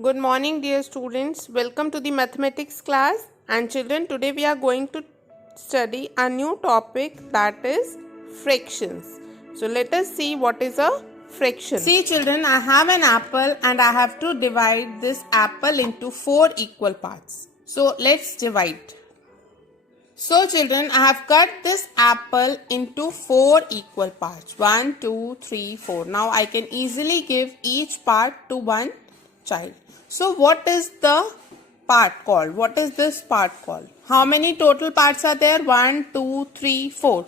Good morning, dear students. Welcome to the mathematics class. And children, today we are going to study a new topic, that is fractions. So let us see what is a fraction. See children, I have an apple and I have to divide this apple into 4 equal parts. So let's divide. So children, I have cut this apple into 4 equal parts. 1, 2, 3, 4. Now I can easily give each part to one child. So what is the part called? What is this part called? How many total parts are there? 1, 2, 3, 4.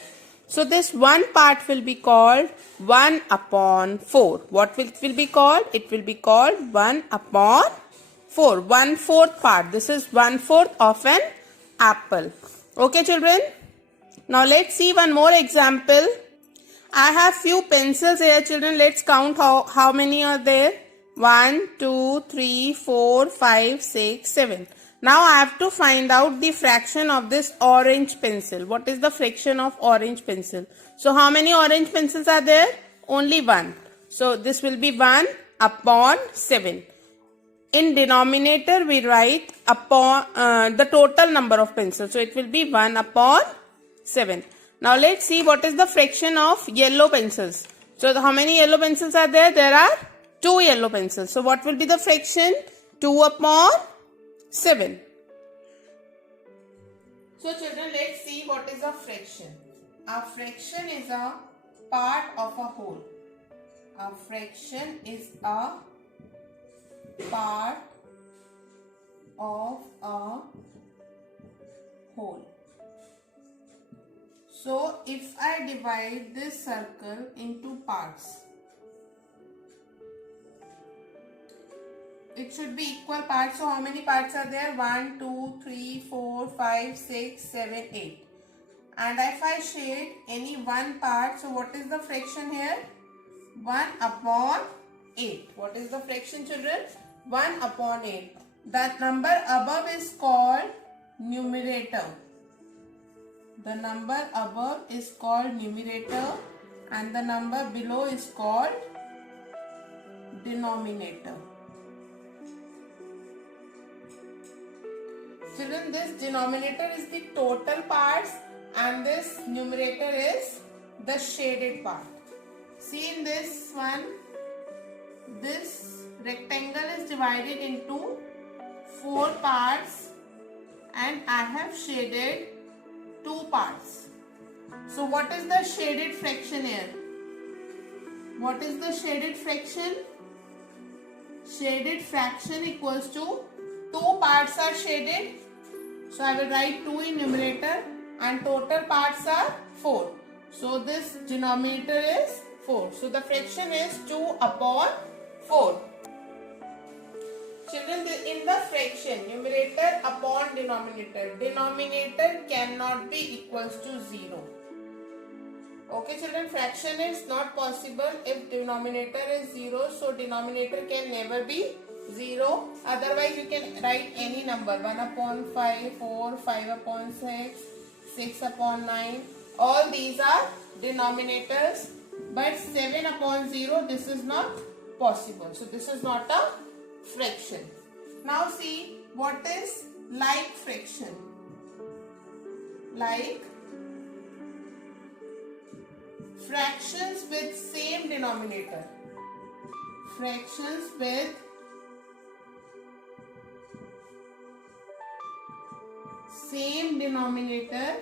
So this one part will be called 1 upon 4. What will it will be called? It will be called 1 upon 4. 1/4 part. This is 1/4 of an apple. Okay children. Now let's see one more example. I have few pencils here children. Let's count how many are there. 1, 2, 3, 4, 5, 6, 7. Now I have to find out the fraction of this orange pencil. What is the fraction of orange pencil? So how many orange pencils are there? Only one. So this will be 1 upon 7. In denominator we write upon the total number of pencils. So it will be 1 upon 7. Now let's see what is the fraction of yellow pencils. So how many yellow pencils are there? There are 2 yellow pencils. So what will be the fraction? 2 upon 7. So children, let's see what is a fraction. A fraction is a part of a whole. A fraction is a part of a whole. So if I divide this circle into parts, it should be equal parts. So how many parts are there? 1, 2, 3, 4, 5, 6, 7, 8. And if I shade any one part, so what is the fraction here? 1 upon 8. What is the fraction children? 1 upon 8. That number above is called numerator. The number above is called numerator and the number below is called denominator. Children, this denominator is the total parts and this numerator is the shaded part. See in this one, this rectangle is divided into 4 parts and I have shaded 2 parts. So what is the shaded fraction here? What is the shaded fraction? Shaded fraction equals to 2 parts are shaded. So I will write 2 in numerator and total parts are 4. So this denominator is 4. So the fraction is 2 upon 4. Children, in the fraction, numerator upon denominator cannot be equals to 0. Okay children, fraction is not possible if denominator is 0. So denominator can never be 0. Otherwise you can write any number. 1 upon 5, 4, 5 upon 6, 6 upon 9. All these are denominators. But 7 upon 0, this is not possible. So this is not a fraction. Now see what is like fraction. Like fractions with same denominator. Fractions with same denominator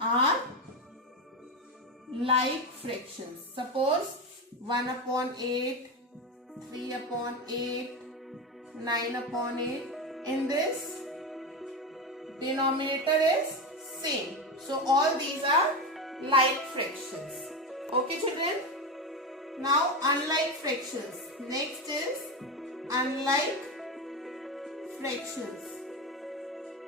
are like fractions. Suppose 1 upon 8, 3 upon 8, 9 upon 8. In this, denominator is same. So all these are like fractions. Okay children? Now unlike fractions. Next is unlike fractions.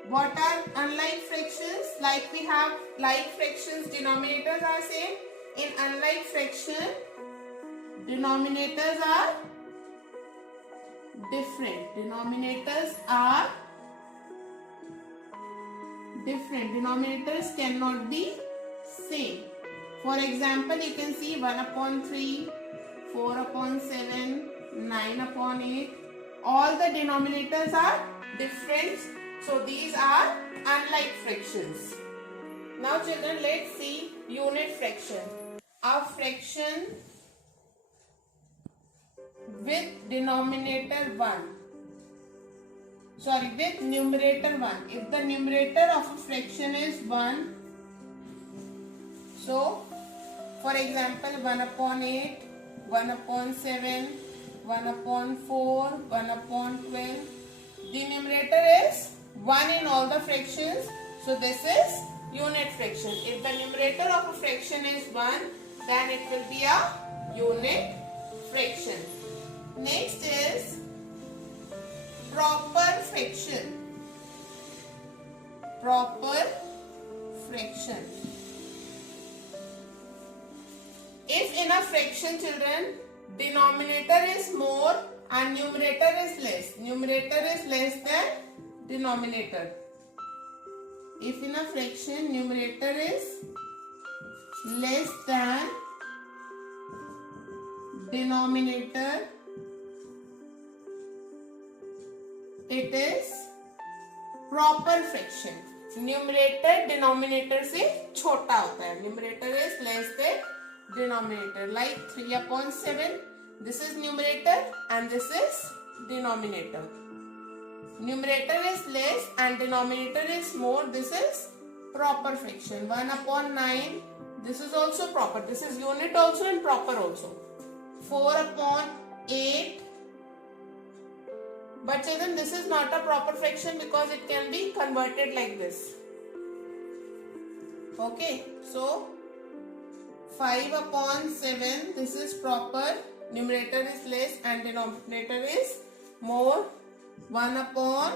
What are unlike fractions? Like we have like fractions, denominators are same. In unlike fraction, denominators are different. Denominators are different. Denominators cannot be same. For example, you can see 1 upon 3, 4 upon 7, 9 upon 8. All the denominators are different. So these are unlike fractions. Now children, let's see unit fraction. A fraction with denominator 1. Sorry, with numerator 1. If the numerator of a fraction is 1, so for example 1 upon 8, 1 upon 7, 1 upon 4, 1 upon 12. The numerator is 1 in all the fractions. So this is unit fraction. If the numerator of a fraction is 1, then it will be a unit fraction. Next is proper fraction. Proper fraction. If in a fraction, children, denominator is more and numerator is less. Numerator is less than denominator. If in a fraction numerator is less than denominator, it is proper fraction. Numerator denominator से छोटा होता है. Numerator is less than denominator. Like 3 upon 7. This is numerator and this is denominator. Numerator is less and denominator is more. This is proper fraction. 1 upon 9. This is also proper. This is unit also and proper also. 4 upon 8. But children, this is not a proper fraction because it can be converted like this. Okay. So 5 upon 7. This is proper. Numerator is less and denominator is more. 1 upon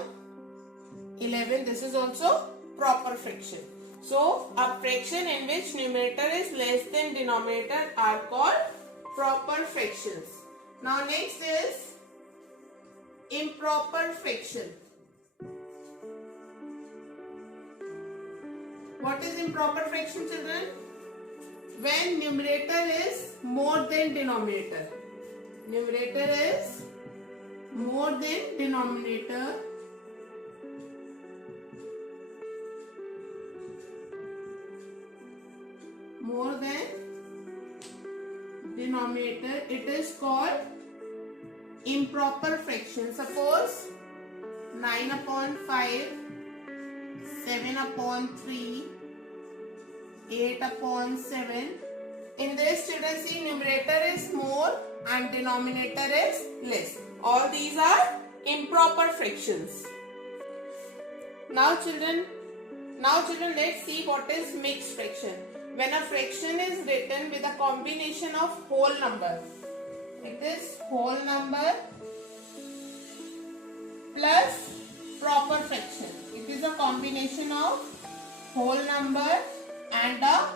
11. This is also proper fraction. So a fraction in which numerator is less than denominator are called proper fractions. Now next is improper fraction. What is improper fraction, children? When numerator is more than denominator. Numerator is more than denominator. More than denominator. It is called improper fraction. Suppose 9 upon 5, 7 upon 3, 8 upon 7. In this, children, see numerator is more and denominator is less. All these are improper fractions. Now children, let's see what is mixed fraction. When a fraction is written with a combination of whole number, it is whole number plus proper fraction. It is a combination of whole number and a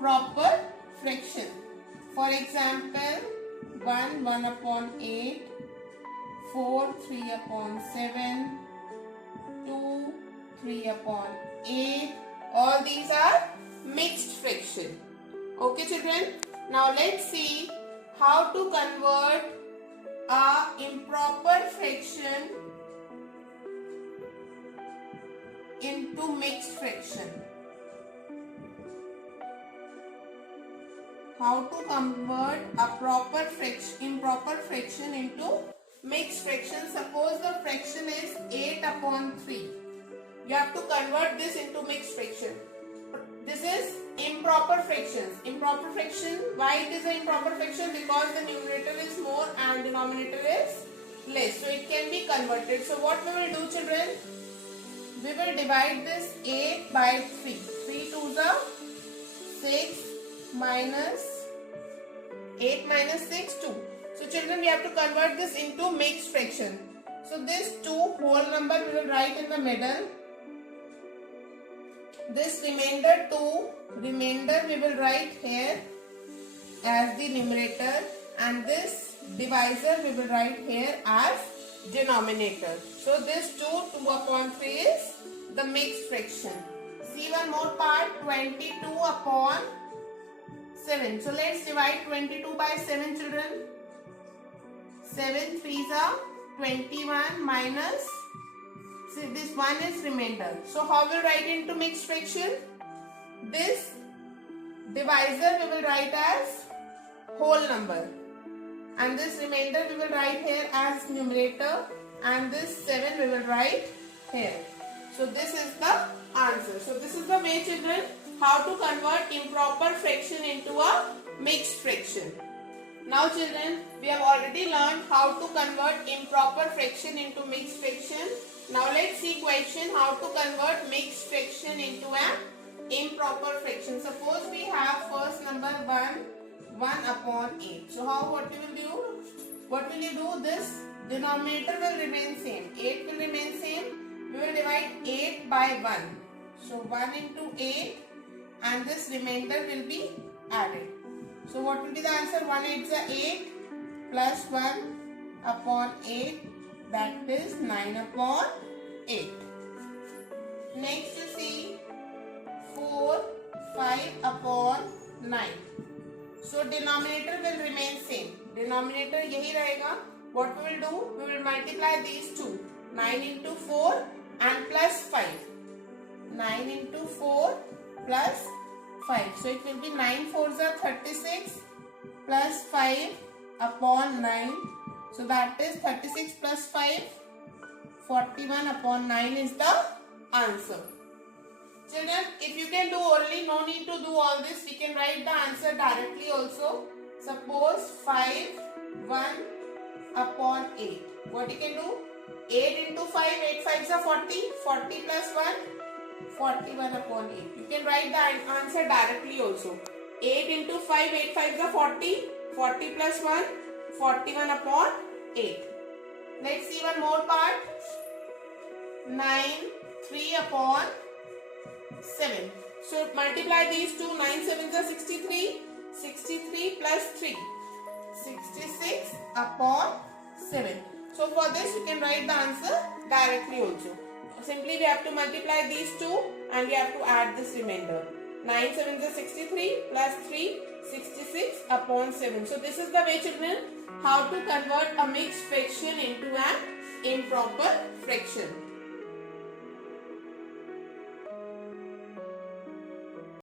proper fraction. For example, 1 upon 8, 4 3 upon 7, 2 3 upon 8. All these are mixed fraction. Okay children, now let's see how to convert a improper fraction into mixed fraction. How to convert a improper fraction into mixed fraction. Suppose the fraction is 8 upon 3. You have to convert this into mixed fraction. This is improper fractions. Improper fraction. Why it is an improper fraction? Because the numerator is more and denominator is less. So it can be converted. So what we will do, children? We will divide this 8 by 3. 3 to the 6 minus 8 minus 6, 2. So children, we have to convert this into mixed fraction. So this 2 whole number we will write in the middle. This remainder we will write here as the numerator, and this divisor we will write here as denominator. So this 2 upon 3 is the mixed fraction. See one more part, 22 upon 7. So let's divide 22 by 7, children. 7 3s are 21 minus, see this 1 is remainder. So how we will write into mixed fraction? This divisor we will write as whole number, and this remainder we will write here as numerator, and this 7 we will write here. So this is the answer. So this is the way, children, how to convert improper fraction into a mixed fraction. Now children, we have already learned how to convert improper fraction into mixed fraction. Now let's see question how to convert mixed fraction into an improper fraction. Suppose we have first number 1 upon 8. So what you will do? What will you do? This denominator will remain same. 8 will remain same. We will divide 8 by 1. So 1 into 8, and this remainder will be added. So what will be the answer? 1 8 is 8 plus 1 upon 8, that is 9 upon 8. Next you see 4 5 upon 9. So denominator will remain same. Denominator yahi rahega. What we will do? We will multiply these two. 9 into 4 and plus 5. 9 into 4 plus 5. So it will be 9 4s are 36 plus 5 upon 9. So that is 36 plus 5. 41 upon 9 is the answer. Children, if you can do only, no need to do all this. We can write the answer directly also. Suppose 5 1 upon 8. What you can do? 8 into 5, 8 5s are 40. 40 plus 1, 41 upon 8. You can write the answer directly also. 8 into 5, 8 5s are 40. 40 plus 1, 41 upon 8. Let's see one more part. 9 3 upon 7. So multiply these two. 9 7s are 63. 63 plus 3. 66 upon 7. So for this you can write the answer directly also. Simply we have to multiply these two and we have to add this remainder. 9 7 is 63 plus 3, 66 upon 7. So this is the way, children, how to convert a mixed fraction into an improper fraction.